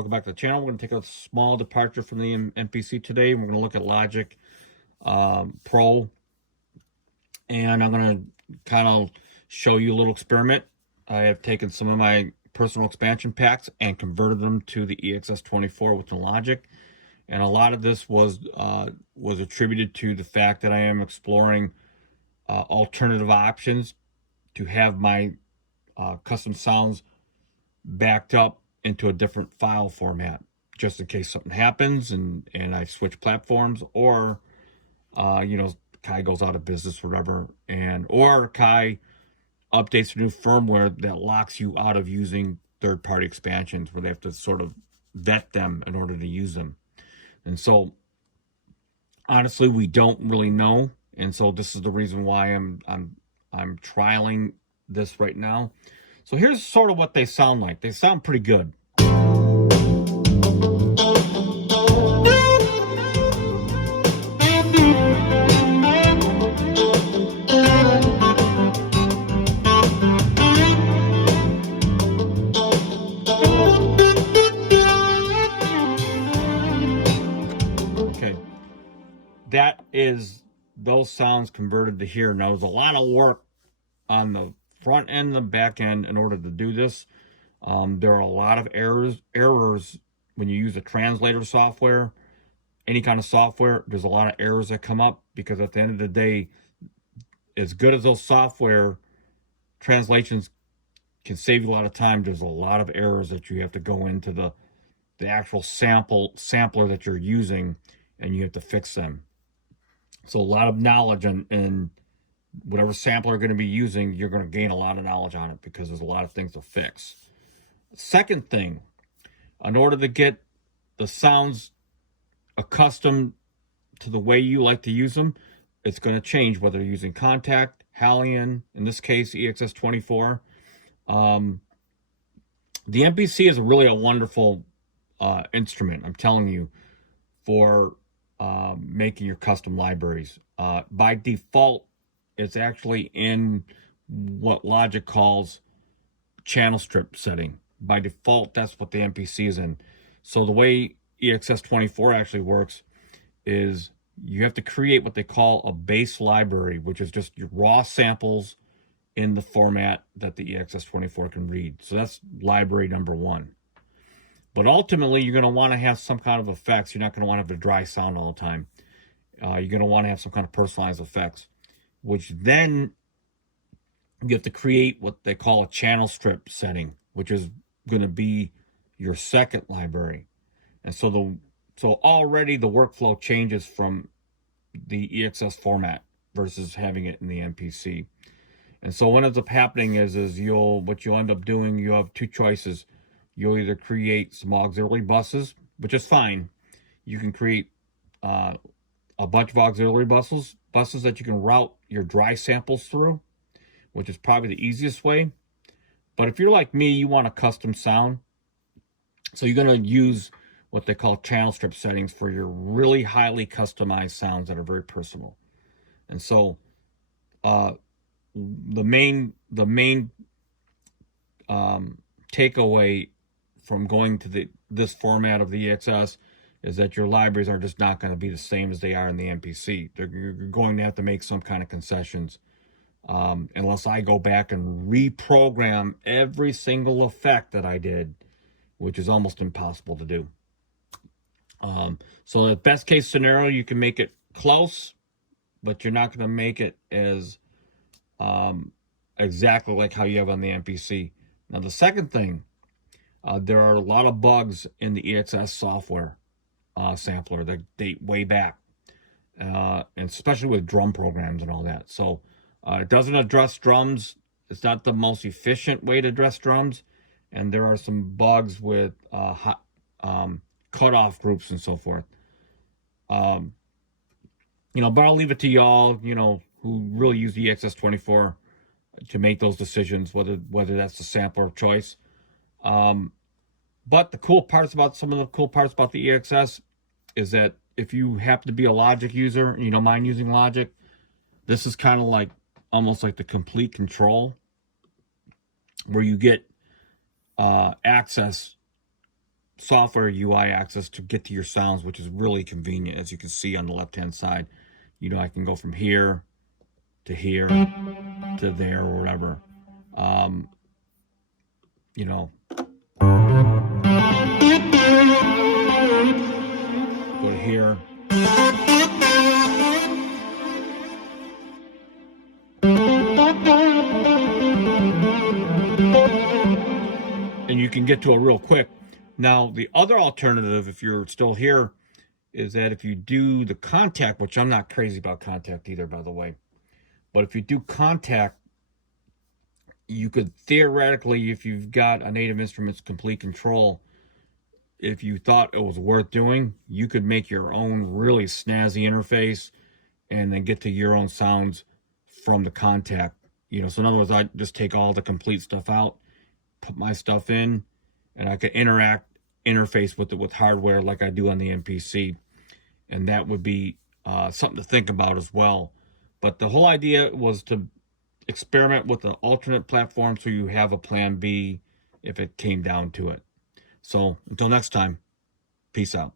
Welcome back to the channel. We're going to take a small departure from the MPC today. We're going to look at Logic Pro, and I'm going to kind of show you a little experiment. I have taken some of my personal expansion packs and converted them to the EXS 24 with the Logic, and a lot of this was attributed to the fact that I am exploring alternative options to have my custom sounds backed up into a different file format, just in case something happens and I switch platforms, or Akai goes out of business or whatever, or Akai updates a new firmware that locks you out of using third-party expansions, where they have to sort of vet them in order to use them. And so honestly, we don't really know, and so this is the reason why I'm trialing this right now. So here's sort of what they sound like. They sound pretty good. Okay, that is those sounds converted to here. Now, there's a lot of work on the front end and the back end in order to do this. There are a lot of errors when you use a translator software, any kind of software. There's a lot of errors that come up because at the end of the day, as good as those software translations can save you a lot of time, there's a lot of errors that you have to go into the actual sampler that you're using, and you have to fix them. So a lot of knowledge and whatever sampler you're going to be using, you're going to gain a lot of knowledge on it because there's a lot of things to fix. Second thing, in order to get the sounds accustomed to the way you like to use them, it's going to change whether you're using Contact, Halion, in this case, EXS 24. The MPC is really a wonderful instrument, I'm telling you, for making your custom libraries. By default, it's actually in what Logic calls channel strip setting. By default, that's what the MPC is in. So the way EXS 24 actually works is you have to create what they call a base library, which is just your raw samples in the format that the EXS 24 can read. So that's library number one. But ultimately, you're going to want to have some kind of effects. You're not going to want to have a dry sound all the time. You're going to want to have some kind of personalized effects, which then you have to create what they call a channel strip setting, which is going to be your second library. And so already the workflow changes from the EXS format versus having it in the MPC. And so what ends up happening is what you'll end up doing, you have two choices. You'll either create some auxiliary buses, which is fine. You can create a bunch of auxiliary buses that you can route your dry samples through, which is probably the easiest way. But if you're like me, you want a custom sound. So you're going to use what they call channel strip settings for your really highly customized sounds that are very personal. And so the main takeaway from going to this format of the EXS is that your libraries are just not going to be the same as they are in the MPC. You're going to have to make some kind of concessions, unless I go back and reprogram every single effect that I did, which is almost impossible to do. So the best case scenario, you can make it close, but you're not going to make it as exactly like how you have on the MPC. Now, the second thing, there are a lot of bugs in the EXS software sampler that date way back, and especially with drum programs and all that. So it doesn't address drums. It's not the most efficient way to address drums, and there are some bugs with cutoff groups and so forth. But I'll leave it to y'all, who really use the EXS 24 to make those decisions, whether that's the sampler of choice. But some of the cool parts about the EXS is that if you happen to be a Logic user and you don't mind using Logic, this is kind of like almost like the complete control, where you get access software UI access to get to your sounds, which is really convenient. As you can see on the left-hand side, you know, I can go from here to here to there or whatever. You know, go to here. And you can get to it real quick. Now, the other alternative, if you're still here, is that if you do the contact, which I'm not crazy about contact either, by the way, but if you do contact, you could theoretically, if you've got a Native Instruments complete control, if you thought it was worth doing, you could make your own really snazzy interface and then get to your own sounds from the contact. You know, so in other words, I just take all the complete stuff out, put my stuff in, and I could interface with it with hardware like I do on the MPC. And that would be something to think about as well. But the whole idea was to experiment with an alternate platform so you have a plan B if it came down to it. So until next time, peace out.